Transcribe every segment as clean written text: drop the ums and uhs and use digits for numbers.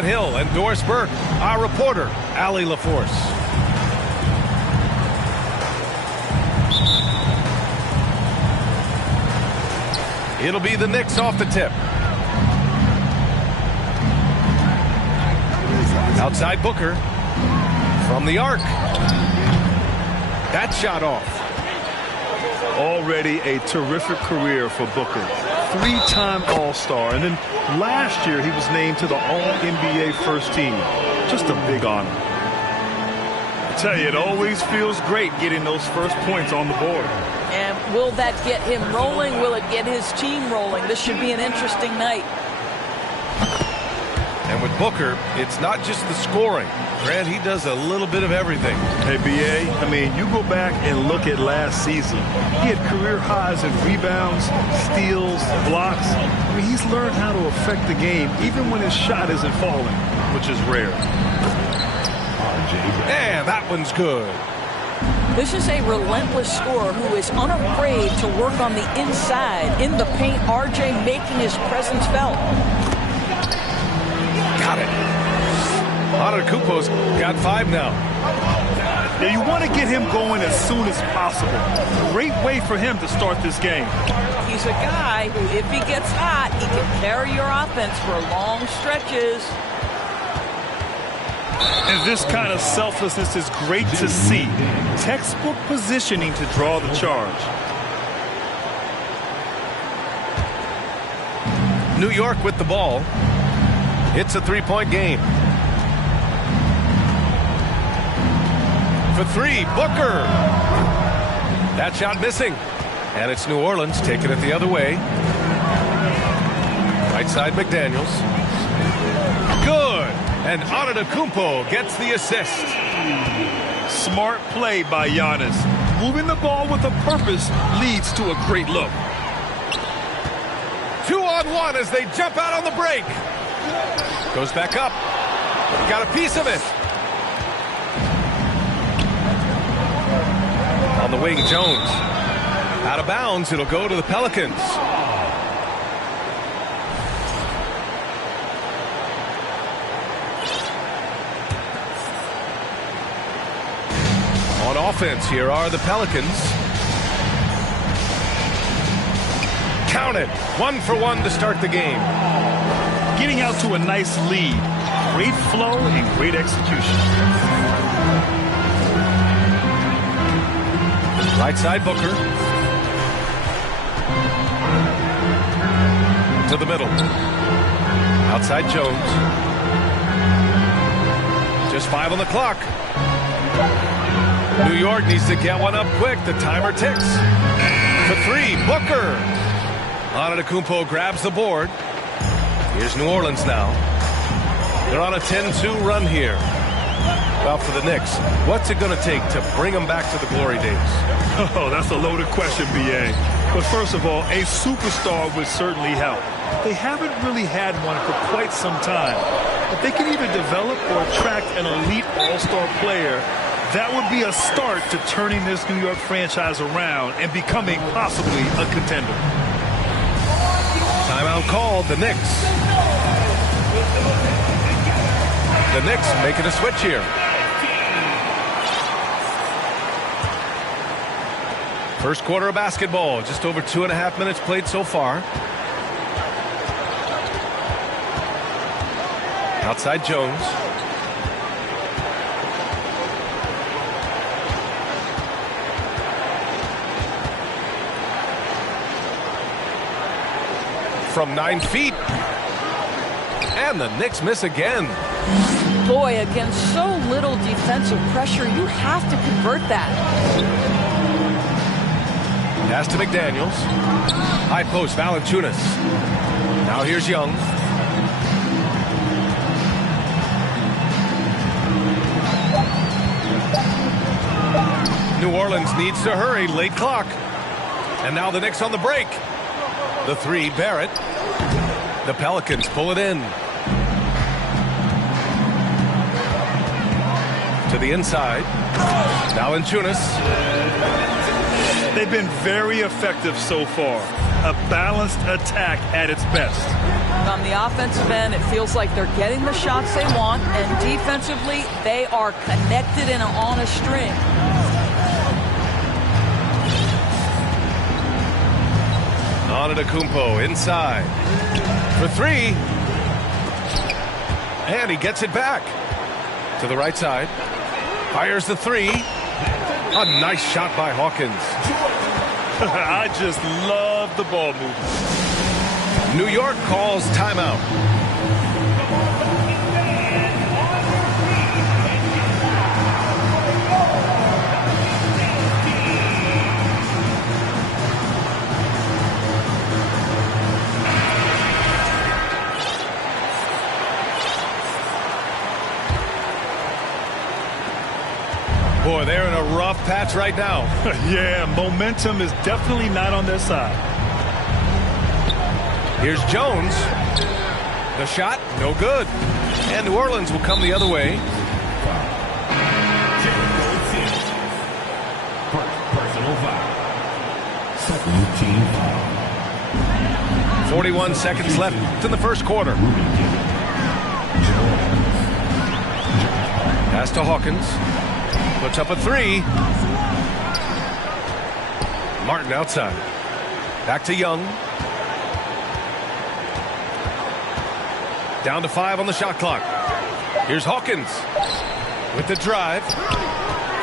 Hill and Doris Burke, our reporter, Allie LaForce. It'll be the Knicks off the tip. Outside Booker. From the arc. That shot off. Already a terrific career for Booker. Three-time All-Star, and then last year he was named to the All-NBA first team. Just a big honor. I tell you, it always feels great getting those first points on the board. And will that get him rolling? Will it get his team rolling? This should be an interesting night. And with Booker, it's not just the scoring. Grant, he does a little bit of everything. Hey, B.A., I mean, you go back and look at last season. He had career highs in rebounds, steals, blocks. I mean, he's learned how to affect the game, even when his shot isn't falling, which is rare. And that one's good. This is a relentless scorer who is unafraid to work on the inside. In the paint, RJ making his presence felt. Got it. Antetokounmpo's got 5 now. Yeah, you want to get him going as soon as possible. Great way for him to start this game. He's a guy who, if he gets hot, he can carry your offense for long stretches. And this kind of selflessness is great to see. Textbook positioning to draw the charge. New York with the ball. It's a 3-point game. For 3, Booker. That shot missing. And it's New Orleans taking it the other way. Right side, McDaniels. Good. And Antetokounmpo gets the assist. Smart play by Giannis. Moving the ball with a purpose leads to a great look. 2-on-1 as they jump out on the break. Goes back up. Got a piece of it. On the wing, Jones. Out of bounds, it'll go to the Pelicans. On offense, here are the Pelicans. Count it. 1 for 1 to start the game. Getting out to a nice lead. Great flow and great execution. Right side, Booker. To the middle. Outside, Jones. Just 5 on the clock. New York needs to get one up quick. The timer ticks. For 3, Booker. Antetokounmpo grabs the board. Here's New Orleans now. They're on a 10-2 run here. Well, for the Knicks, what's it going to take to bring them back to the glory days? Oh, that's a loaded question, B.A. But first of all, a superstar would certainly help. They haven't really had one for quite some time. If they can either develop or attract an elite all-star player, that would be a start to turning this New York franchise around and becoming possibly a contender. Timeout called, the Knicks. The Knicks making a switch here. First quarter of basketball, just over 2.5 minutes played so far. Outside Jones. From 9 feet. And the Knicks miss again. Boy, against so little defensive pressure, you have to convert that. Pass to McDaniels. High post, Valanciunas. Now here's Young. New Orleans needs to hurry, late clock. And now the Knicks on the break. The 3, Barrett. The Pelicans pull it in. To the inside. Valanciunas. They've been very effective so far. A balanced attack at its best. On the offensive end, it feels like they're getting the shots they want, and defensively, they are connected and on a string. Antetokounmpo inside for three. And he gets it back to the right side. Fires the three. A nice shot by Hawkins. I just love the ball movement. New York calls timeout. Boy, they're in a rough patch right now. Yeah, momentum is definitely not on their side. Here's Jones. The shot, no good. And New Orleans will come the other way. Personal foul. Second team foul. 41 seconds left in the first quarter. Pass to Hawkins. Puts up a three. Martin outside. Back to Young. Down to 5 on the shot clock. Here's Hawkins with the drive.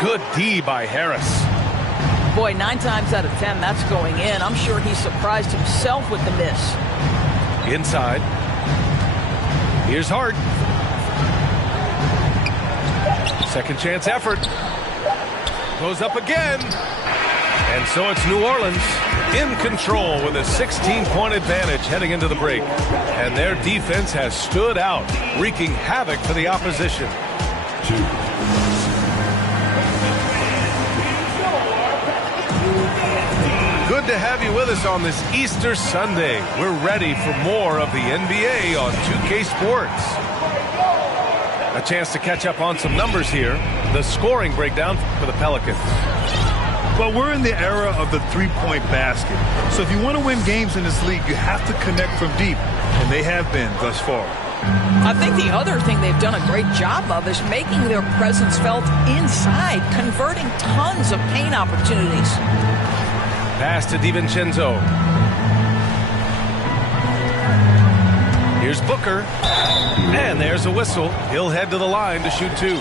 Good D by Harris. Boy, 9 times out of 10, that's going in. I'm sure he surprised himself with the miss. Inside. Here's Hart. Second chance effort. Goes up again. And so it's New Orleans in control with a 16-point advantage heading into the break. And their defense has stood out, wreaking havoc for the opposition. Good to have you with us on this Easter Sunday. We're ready for more of the NBA on 2K Sports. A chance to catch up on some numbers here. The scoring breakdown for the Pelicans. Well, we're in the era of the three-point basket. So if you want to win games in this league, you have to connect from deep. And they have been thus far. I think the other thing they've done a great job of is making their presence felt inside, converting tons of paint opportunities. Pass to DiVincenzo. Here's Booker. And there's a whistle. He'll head to the line to shoot 2.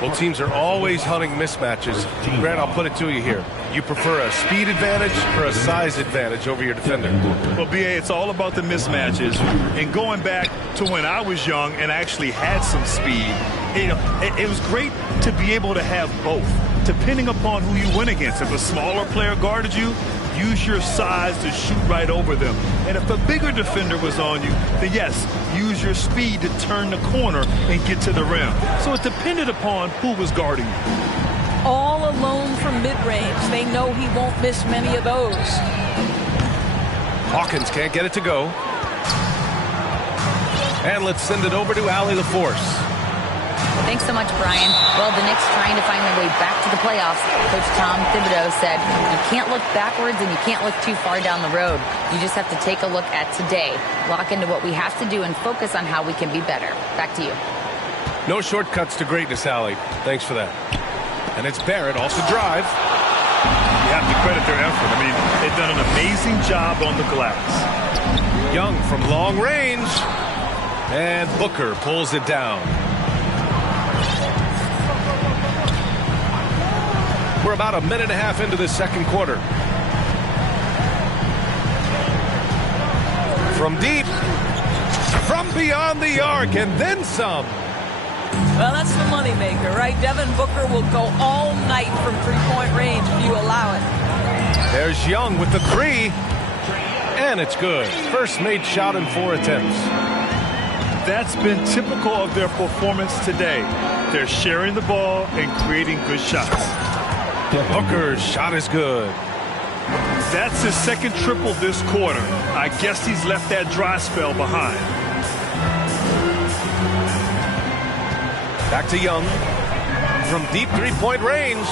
Well, teams are always hunting mismatches. Grant, I'll put it to you here. You prefer a speed advantage or a size advantage over your defender? Well, B.A., it's all about the mismatches. And going back to when I was young and actually had some speed, it was great to be able to have both, depending upon who you went against. If a smaller player guarded you, use your size to shoot right over them. And if a bigger defender was on you, then yes, use your speed to turn the corner and get to the rim. So it depended upon who was guarding you. All alone from mid-range. They know he won't miss many of those. Hawkins can't get it to go. And let's send it over to Allie LaForce. Thanks so much, Brian. Well, the Knicks trying to find their way back to the playoffs. Coach Tom Thibodeau said, you can't look backwards and you can't look too far down the road. You just have to take a look at today, lock into what we have to do, and focus on how we can be better. Back to you. No shortcuts to greatness, Allie. Thanks for that. And it's Barrett off the drive. You have to credit their effort. I mean, they've done an amazing job on the glass. Young from long range. And Booker pulls it down. We're about a minute and a half into the second quarter. From deep, from beyond the arc, and then some. Well, that's the moneymaker, right? Devin Booker will go all night from three-point range if you allow it. There's Young with the three. And it's good. First made shot in 4 attempts. That's been typical of their performance today. They're sharing the ball and creating good shots. Booker's shot is good. That's his second triple this quarter. I guess he's left that dry spell behind. Back to Young. From deep three-point range.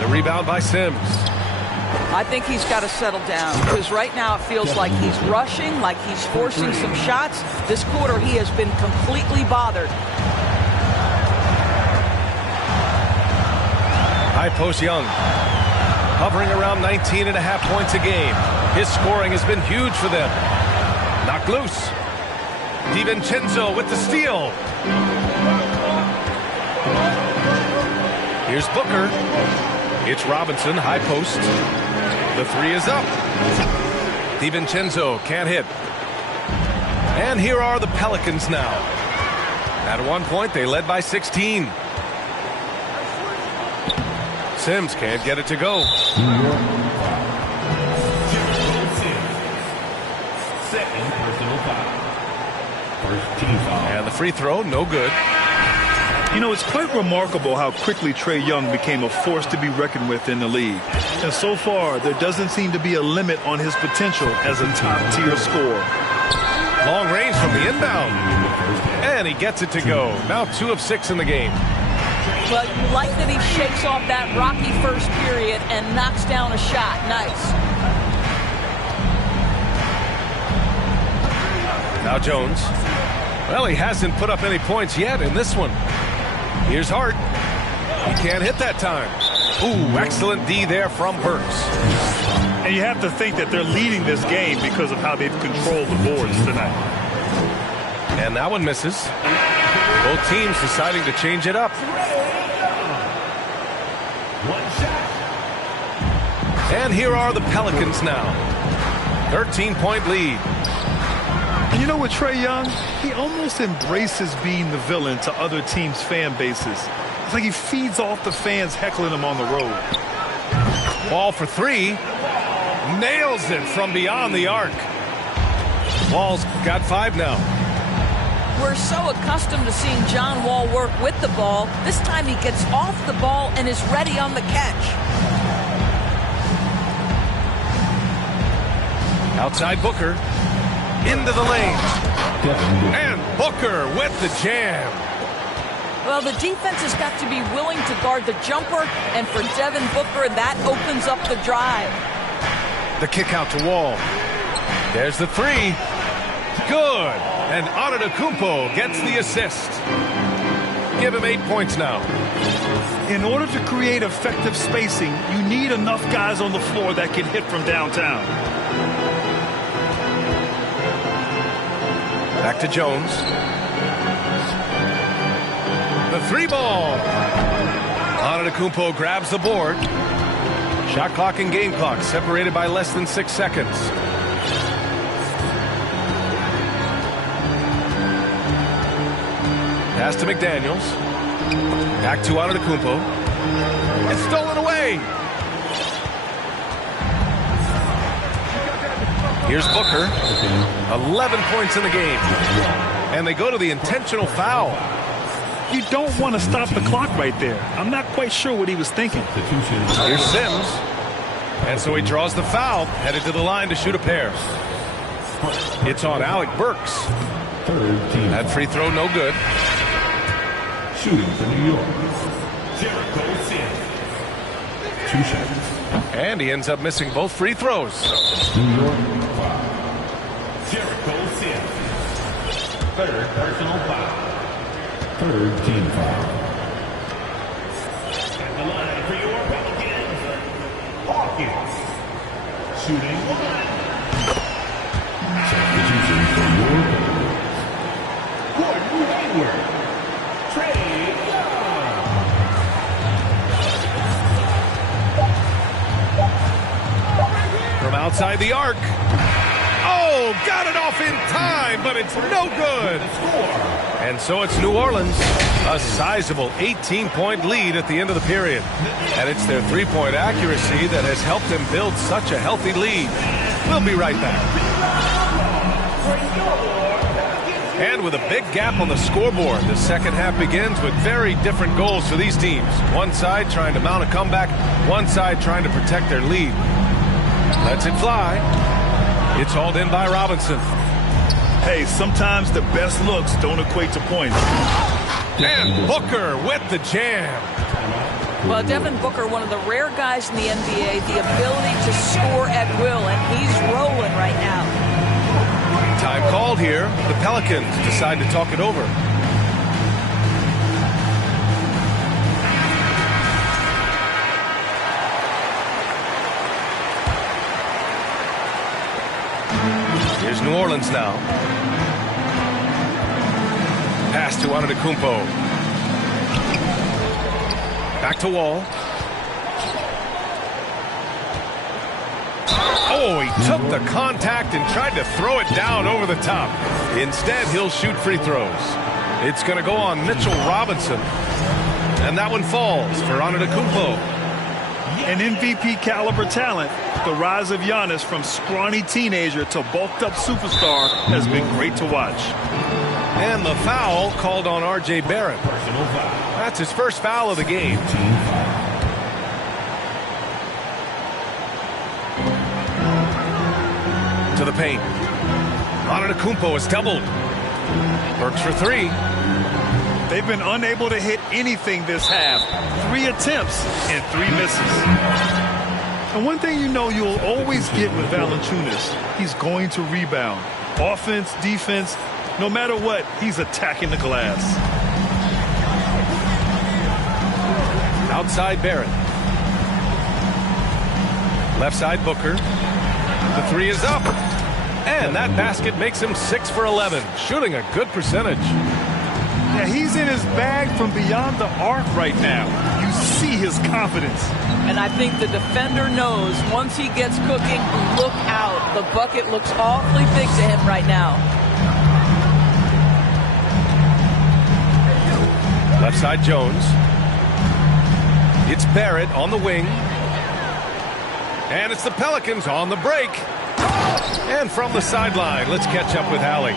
The rebound by Sims. I think he's got to settle down because right now it feels like he's rushing, like he's forcing some shots. This quarter he has been completely bothered. High post Young, hovering around 19.5 points a game. His scoring has been huge for them. Knocked loose. DiVincenzo with the steal. Here's Booker. It's Robinson, high post. The three is up. DiVincenzo can't hit. And here are the Pelicans now. At one point, they led by 16. Sims can't get it to go. Second personal foul. First team foul. And the free throw, no good. You know, it's quite remarkable how quickly Trae Young became a force to be reckoned with in the league. And so far, there doesn't seem to be a limit on his potential as a top-tier scorer. Long range from the inbound. And he gets it to go. Now 2 of 6 in the game. But you like that he shakes off that rocky first period and knocks down a shot. Nice. Now Jones. Well, he hasn't put up any points yet in this one. Here's Hart. He can't hit that time. Ooh, excellent D there from Burks. And you have to think that they're leading this game because of how they've controlled the boards tonight. And that one misses. Both teams deciding to change it up. One shot. And here are the Pelicans now. 13-point lead. And you know what, Trae Young? He almost embraces being the villain to other teams' fan bases. It's like he feeds off the fans heckling him on the road. Ball for 3. Nails it from beyond the arc. Wall's got 5 now. We're so accustomed to seeing John Wall work with the ball. This time he gets off the ball and is ready on the catch. Outside Booker. Into the lane. And Booker with the jam. Well, the defense has got to be willing to guard the jumper, and for Devin Booker, that opens up the drive. The kick out to Wall. There's the 3. Good. And Antetokounmpo gets the assist. Give him 8 points now. In order to create effective spacing, you need enough guys on the floor that can hit from downtown. Back to Jones. The 3 ball. Antetokounmpo grabs the board. Shot clock and game clock separated by less than 6 seconds. Pass to McDaniels. Back to Antetokounmpo. It's stolen away. Here's Booker. 11 points in the game. And they go to the intentional foul. You don't want to stop the clock right there. I'm not quite sure what he was thinking. Here's Sims. And so he draws the foul, headed to the line to shoot a pair. It's on Alec Burks. Third team. That free throw no good. Shooting for New York. Jericho Sims. 2 shots. And he ends up missing both free throws. New York foul. Jericho Sims. Third personal foul. Third team foul. At the line for your Pelicans, Hawkins. Shooting 1. Substitution for your Pelicans. Gordon Hayward. Trae Young. From outside the arc. Oh, got it off in time, but it's no good. And so it's New Orleans, a sizable 18-point lead at the end of the period. And it's their three-point accuracy that has helped them build such a healthy lead. We'll be right back. And with a big gap on the scoreboard, the second half begins with very different goals for these teams. One side trying to mount a comeback, one side trying to protect their lead. Lets it fly. It's hauled in by Robinson. Hey, sometimes the best looks don't equate to points. And Booker with the jam. Well, Devin Booker, one of the rare guys in the NBA, the ability to score at will, and he's rolling right now. Time called here. The Pelicans decide to talk it over. Here's New Orleans now. Pass to Antetokounmpo. Back to Wall. Oh, he took the contact and tried to throw it down over the top. Instead, he'll shoot free throws. It's going to go on Mitchell Robinson. And that one falls for Antetokounmpo. An MVP caliber talent. The rise of Giannis from scrawny teenager to bulked up superstar has been great to watch. And the foul called on R.J. Barrett. Personal foul. That's his first foul of the game. Team foul. To the paint. Antetokounmpo is doubled. Works for three. They've been unable to hit anything this half. 3 attempts and 3 misses. And one thing you know you'll always get with Valanciunas, he's going to rebound. Offense, defense, no matter what, he's attacking the glass. Outside Barrett. Left side Booker. The three is up. And that basket makes him 6 for 11. Shooting a good percentage. Yeah, he's in his bag from beyond the arc right now. You see his confidence. And I think the defender knows once he gets cooking, look out. The bucket looks awfully big to him right now. Left side Jones. It's Barrett on the wing. And it's the Pelicans on the break. And from the sideline, let's catch up with Allie.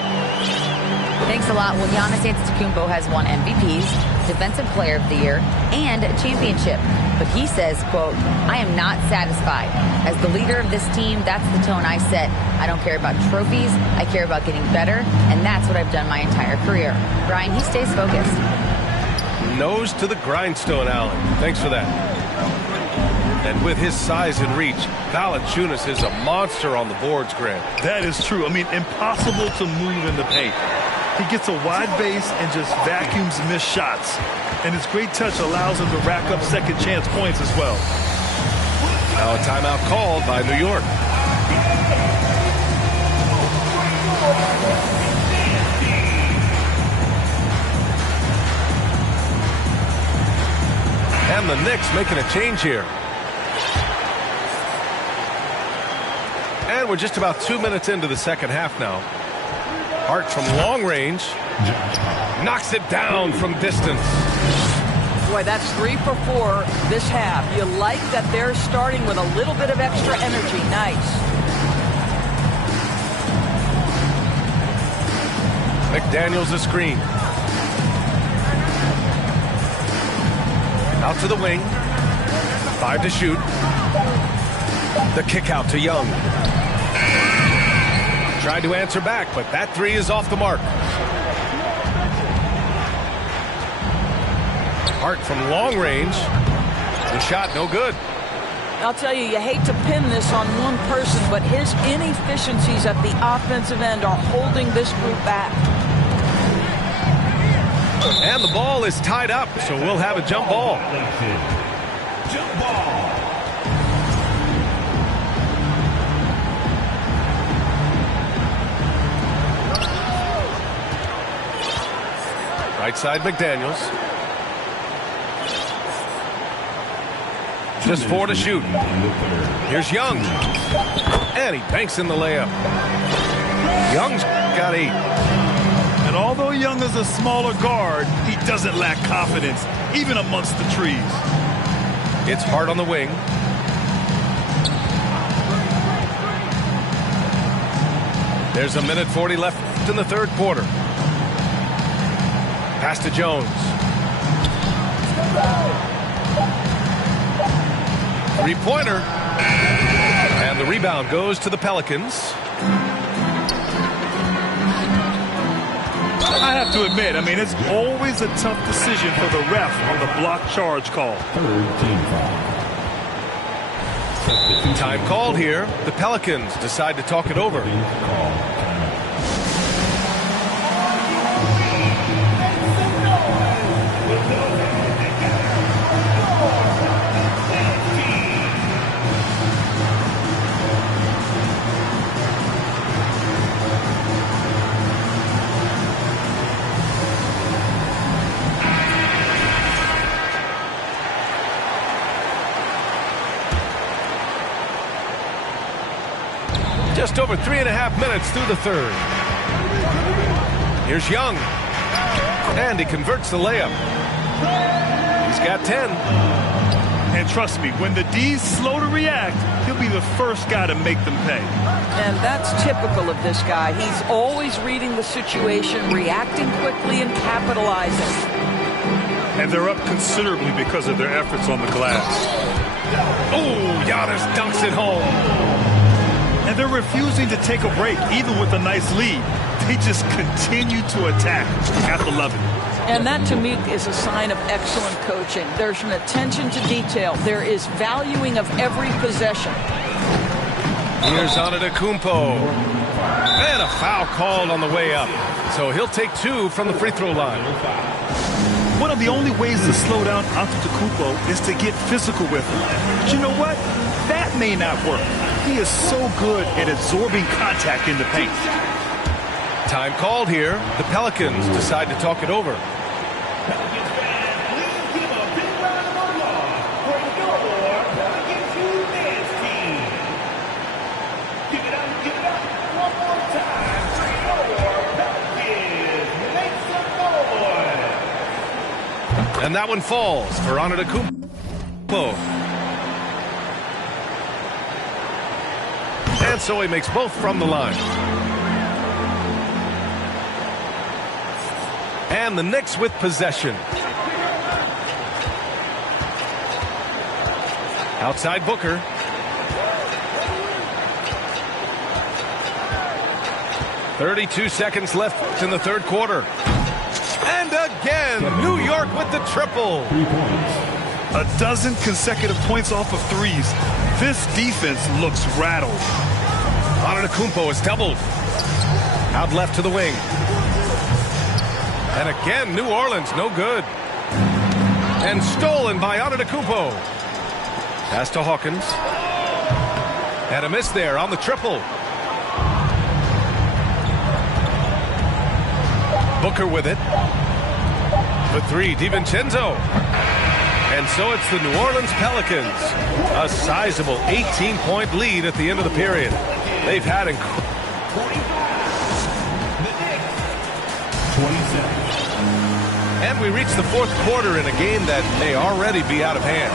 Thanks a lot. Well, Giannis Antetokounmpo has won MVPs, Defensive Player of the Year, and a championship. But he says, quote, I am not satisfied. As the leader of this team, that's the tone I set. I don't care about trophies. I care about getting better. And that's what I've done my entire career. Brian, he stays focused. Nose to the grindstone, Allen. Thanks for that. And with his size and reach, Valanciunas is a monster on the boards, Grant. That is true. I mean, impossible to move in the paint. He gets a wide base and just vacuums missed shots. And his great touch allows him to rack up second chance points as well. Now a timeout called by New York. And the Knicks making a change here. And we're just about 2 minutes into the second half now. Hart from long range. Knocks it down from distance. Boy, that's 3 for 4 this half. You like that they're starting with a little bit of extra energy. Nice. McDaniels a screen. Out to the wing. 5 to shoot. The kick out to Young. Tried to answer back, but that 3 is off the mark. Hart from long range. The shot no good. I'll tell you, you hate to pin this on one person, but his inefficiencies at the offensive end are holding this group back. And the ball is tied up, so we'll have a jump ball. Jump ball. Right side McDaniels. Just 4 to shoot. Here's Young. And he banks in the layup. Young's got 8. And although Young is a smaller guard, he doesn't lack confidence, even amongst the trees. It's Hart on the wing. There's a minute 40 left in the third quarter. Pass to Jones. 3-pointer. And the rebound goes to the Pelicans. I have to admit, I mean, it's always a tough decision for the ref on the block charge call. Time called here. The Pelicans decide to talk it over. Just over 3.5 minutes through the third. Here's Young. And he converts the layup. He's got 10. And trust me, when the D's slow to react, he'll be the first guy to make them pay. And that's typical of this guy. He's always reading the situation, reacting quickly, and capitalizing. And they're up considerably because of their efforts on the glass. Oh, Giannis dunks it home. And they're refusing to take a break, even with a nice lead. They just continue to attack. Have to love it. And that, to me, is a sign of excellent coaching. There's an attention to detail. There is valuing of every possession. Here's Antetokounmpo. And a foul called on the way up. So he'll take 2 from the free throw line. One of the only ways to slow down Antetokounmpo is to get physical with him. But you know what? That may not work. He is so good at absorbing contact in the paint. Time called here. The Pelicans decide to talk it over. Pelicans fans, please give a big round of applause for your Pelicans Youth Dance Team. Give it up one more time for your Pelicans. Make some noise. And that one falls for Antetokounmpo. And so he makes both from the line. And the Knicks with possession. Outside Booker. .32 seconds left in the third quarter. And again, New York with the triple. 12 consecutive points off of threes. This defense looks rattled. Antetokounmpo is doubled. Out left to the wing. And again, New Orleans, no good. And stolen by Antetokounmpo. Pass to Hawkins. And a miss there on the triple. Booker with it. For 3, DiVincenzo. And so it's the New Orleans Pelicans. A sizable 18-point lead at the end of the period. They've had 27. And we reach the fourth quarter in a game that may already be out of hand.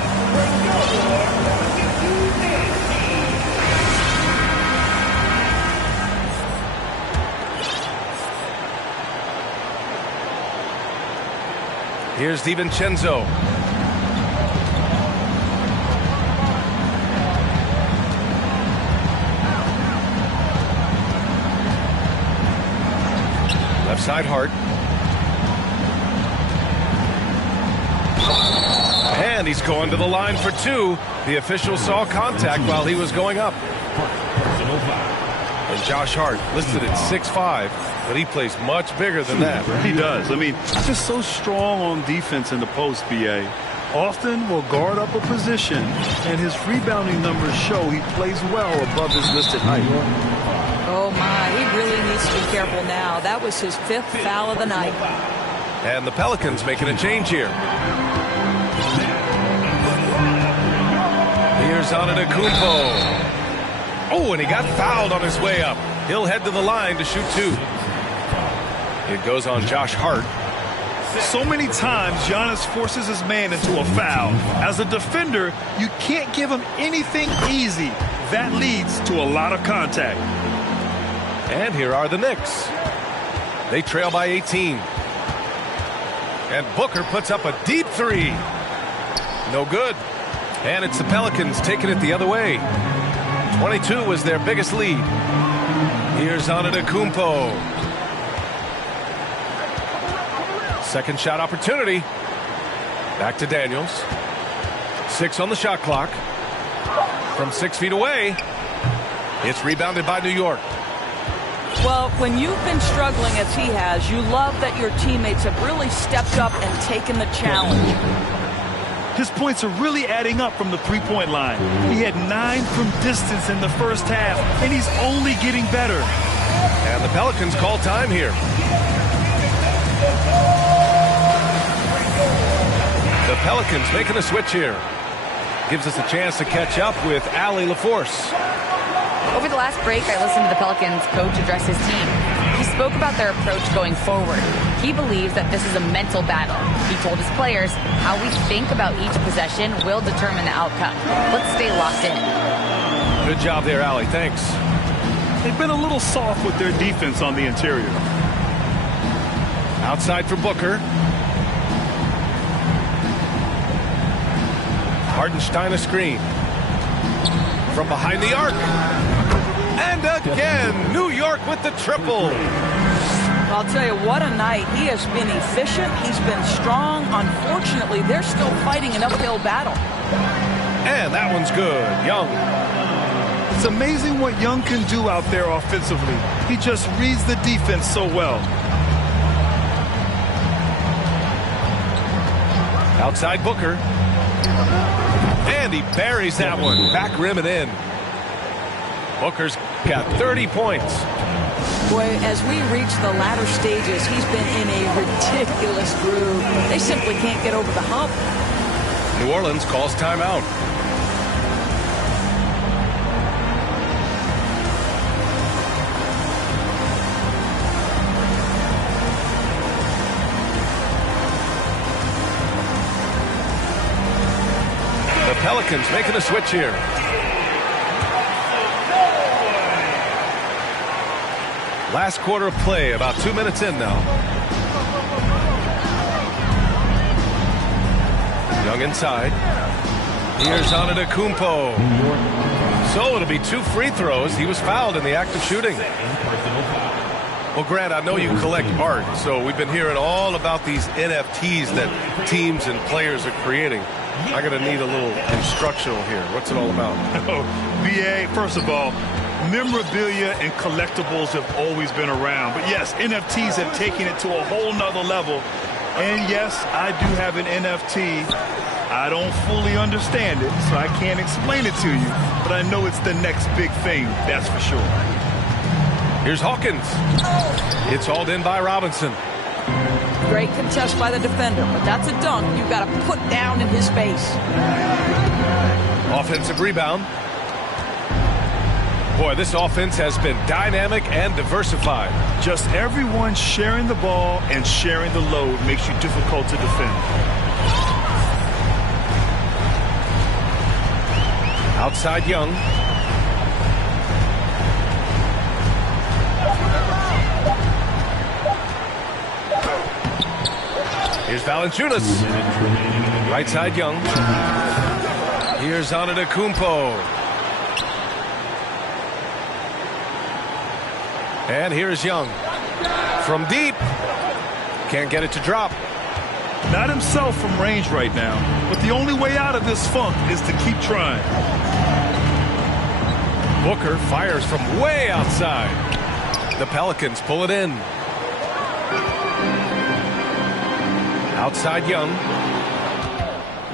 Here's DiVincenzo. Left side Hart. And he's going to the line for 2. The official saw contact while he was going up. And Josh Hart listed at 6'5", but he plays much bigger than that. He does. I mean, just so strong on defense in the post, BA. Often will guard up a position, and his rebounding numbers show he plays well above his listed height. Oh, my. He really needs to be careful now. That was his 5th foul of the night. And the Pelicans making a change here. Here's Antetokounmpo. Oh, and he got fouled on his way up. He'll head to the line to shoot 2. It goes on Josh Hart. So many times, Giannis forces his man into a foul. As a defender, you can't give him anything easy. That leads to a lot of contact. And here are the Knicks. They trail by 18. And Booker puts up a deep 3. No good. And it's the Pelicans taking it the other way. 22 was their biggest lead. Here's Antetokounmpo. Second shot opportunity. Back to Daniels. 6 on the shot clock. From 6 feet away. It's rebounded by New York. Well, when you've been struggling as he has, you love that your teammates have really stepped up and taken the challenge. His points are really adding up from the three-point line. He had 9 from distance in the first half, and he's only getting better. And the Pelicans call time here. The Pelicans making a switch here. Gives us a chance to catch up with Allie LaForce. Over the last break, I listened to the Pelicans coach address his team. He spoke about their approach going forward. He believes that this is a mental battle. He told his players how we think about each possession will determine the outcome. Let's stay locked in. Good job there, Allie. Thanks. They've been a little soft with their defense on the interior. Outside for Booker. Hartenstein a screen. From behind the arc. And again, New York with the triple. I'll tell you, what a night. He has been efficient. He's been strong. Unfortunately, they're still fighting an uphill battle. And that one's good. Young. It's amazing what Young can do out there offensively. He just reads the defense so well. Outside Booker. And he buries that one. Back rim and in. Booker's got 30 points. Boy, as we reach the latter stages, he's been in a ridiculous groove. They simply can't get over the hump. New Orleans calls timeout. The Pelicans making a switch here. Last quarter of play, about 2 minutes in now. Young inside. Here's Antetokounmpo. So it'll be 2 free throws. He was fouled in the act of shooting. Well, Grant, I know you collect art, so we've been hearing all about these NFTs that teams and players are creating. I'm going to need a little instructional here. What's it all about? Oh, BA, first of all, memorabilia and collectibles have always been around. But yes, NFTs have taken it to a whole nother level. And yes, I do have an NFT. I don't fully understand it, so I can't explain it to you. But I know it's the next big thing, that's for sure. Here's Hawkins. It's hauled in by Robinson. Great contest by the defender, but that's a dunk you've got to put down in his face. Offensive rebound. Boy, this offense has been dynamic and diversified. Just everyone sharing the ball and sharing the load makes you difficult to defend. Outside Young. Here's Valanciunas. Right side Young. Here's Antetokounmpo. And here's Young. From deep. Can't get it to drop. Not himself from range right now, but the only way out of this funk is to keep trying. Booker fires from way outside. The Pelicans pull it in. Outside Young.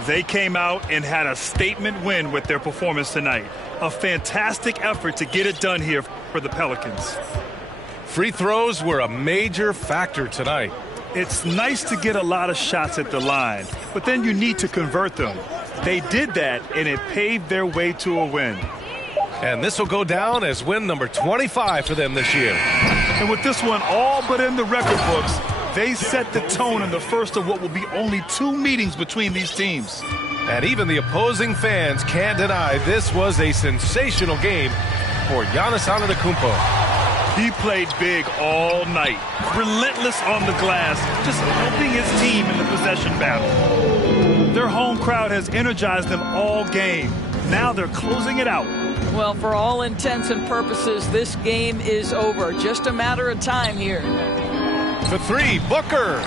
They came out and had a statement win with their performance tonight. A fantastic effort to get it done here for the Pelicans. Free throws were a major factor tonight. It's nice to get a lot of shots at the line, but then you need to convert them. They did that, and it paved their way to a win. And this will go down as win number 25 for them this year. And with this one all but in the record books, they set the tone in the first of what will be only 2 meetings between these teams. And even the opposing fans can't deny this was a sensational game for Giannis Antetokounmpo. He played big all night, relentless on the glass, just helping his team in the possession battle. Their home crowd has energized them all game. Now they're closing it out. Well, for all intents and purposes, this game is over. Just a matter of time here. For 3, Booker.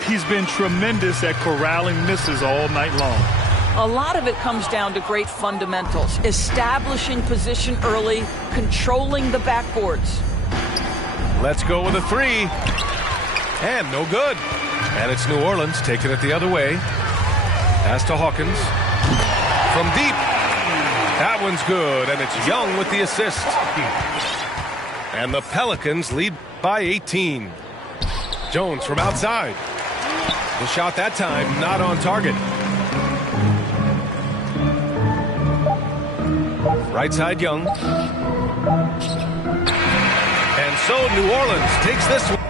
He's been tremendous at corralling misses all night long. A lot of it comes down to great fundamentals, establishing position early, controlling the backboards. Let's go with a three. And no good. And it's New Orleans taking it the other way. Pass to Hawkins. From deep. That one's good, and it's Young with the assist. And the Pelicans lead by 18. Jones from outside. The shot that time not on target. Right side Young. And so New Orleans takes this one.